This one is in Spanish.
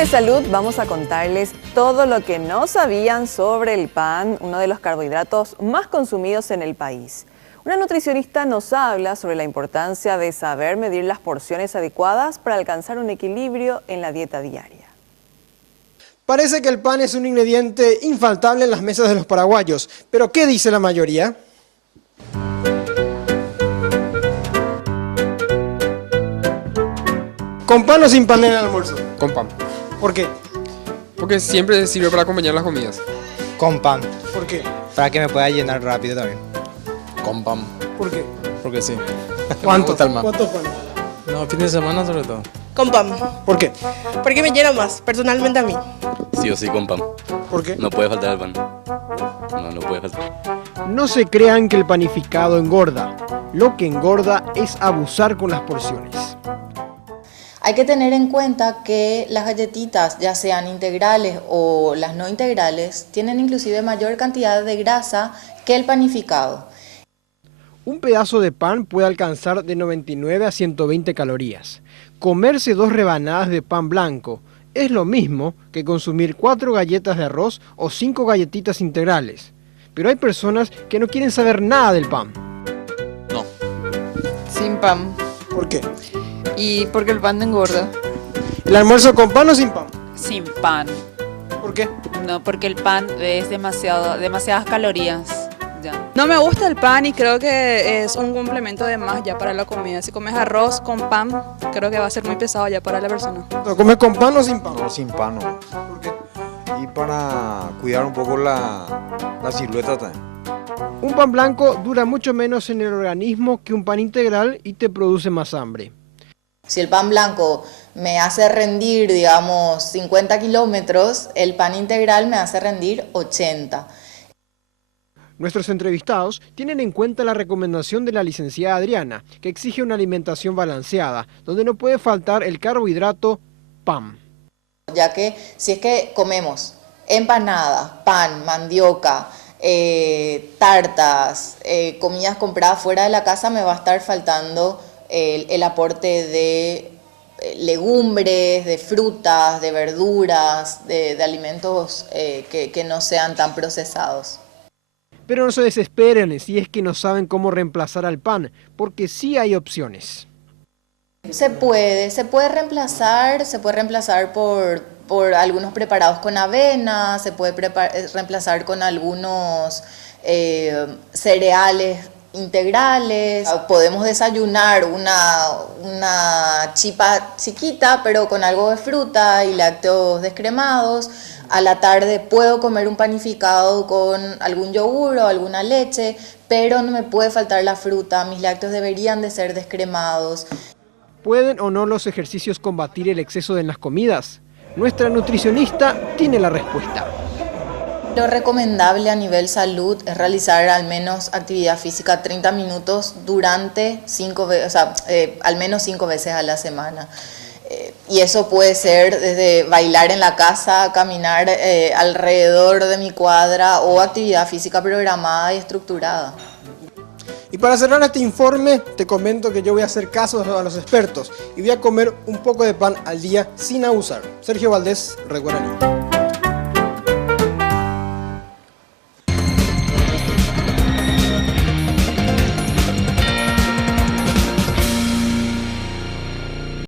de salud vamos a contarles todo lo que no sabían sobre el pan, uno de los carbohidratos más consumidos en el país. Una nutricionista nos habla sobre la importancia de saber medir las porciones adecuadas para alcanzar un equilibrio en la dieta diaria. Parece que el pan es un ingrediente infaltable en las mesas de los paraguayos, pero ¿qué dice la mayoría? ¿Con pan o sin pan en el almuerzo? Con pan. ¿Por qué? Porque siempre sirve para acompañar las comidas. Con pan, ¿Por qué? para que me pueda llenar rápido también. Con pan, ¿Por qué? porque sí. ¿Cuántos? gusta el pan. ¿Cuántos panes? No, fin de semana sobre todo. Con pan, ¿Por qué? porque me llena más, personalmente a mí. Sí o sí con pan. ¿Por qué? No puede faltar el pan. No puede faltar. No se crean que el panificado engorda. Lo que engorda es abusar con las porciones. Hay que tener en cuenta que las galletitas, ya sean integrales o las no integrales, tienen inclusive mayor cantidad de grasa que el panificado. Un pedazo de pan puede alcanzar de 99 a 120 calorías. Comerse 2 rebanadas de pan blanco es lo mismo que consumir 4 galletas de arroz o 5 galletitas integrales. Pero hay personas que no quieren saber nada del pan. No. Sin pan. ¿Por qué? Y porque el pan engorda. ¿El almuerzo con pan o sin pan? Sin pan. ¿Por qué? No, porque el pan es demasiadas calorías. Ya. No me gusta el pan y creo que es un complemento de más ya para la comida. Si comes arroz con pan, creo que va a ser muy pesado ya para la persona. ¿Lo comes con pan o sin pan? No, sin pan no. ¿Por qué? Y para cuidar un poco la silueta también. Un pan blanco dura mucho menos en el organismo que un pan integral y te produce más hambre. Si el pan blanco me hace rendir, digamos, 50 kilómetros, el pan integral me hace rendir 80. Nuestros entrevistados tienen en cuenta la recomendación de la licenciada Adriana, que exige una alimentación balanceada, donde no puede faltar el carbohidrato pan. Ya que si es que comemos empanada, pan, mandioca, tartas, comidas compradas fuera de la casa, me va a estar faltando el aporte de legumbres, de frutas, de verduras, de alimentos que no sean tan procesados. Pero no se desesperen si es que no saben cómo reemplazar al pan, porque sí hay opciones. Se puede reemplazar por algunos preparados con avena, se puede reemplazar con algunos cereales integrales. Podemos desayunar una chipa chiquita, pero con algo de fruta y lácteos descremados. A la tarde puedo comer un panificado con algún yogur o alguna leche, pero no me puede faltar la fruta. Mis lácteos deberían de ser descremados. ¿Pueden o no los ejercicios combatir el exceso en las comidas? Nuestra nutricionista tiene la respuesta. Lo recomendable a nivel salud es realizar al menos actividad física 30 minutos durante al menos 5 veces a la semana. Y eso puede ser desde bailar en la casa, caminar alrededor de mi cuadra o actividad física programada y estructurada. Y para cerrar este informe, te comento que yo voy a hacer caso a los expertos y voy a comer un poco de pan al día sin abusar. Sergio Valdés, Red Guaraní.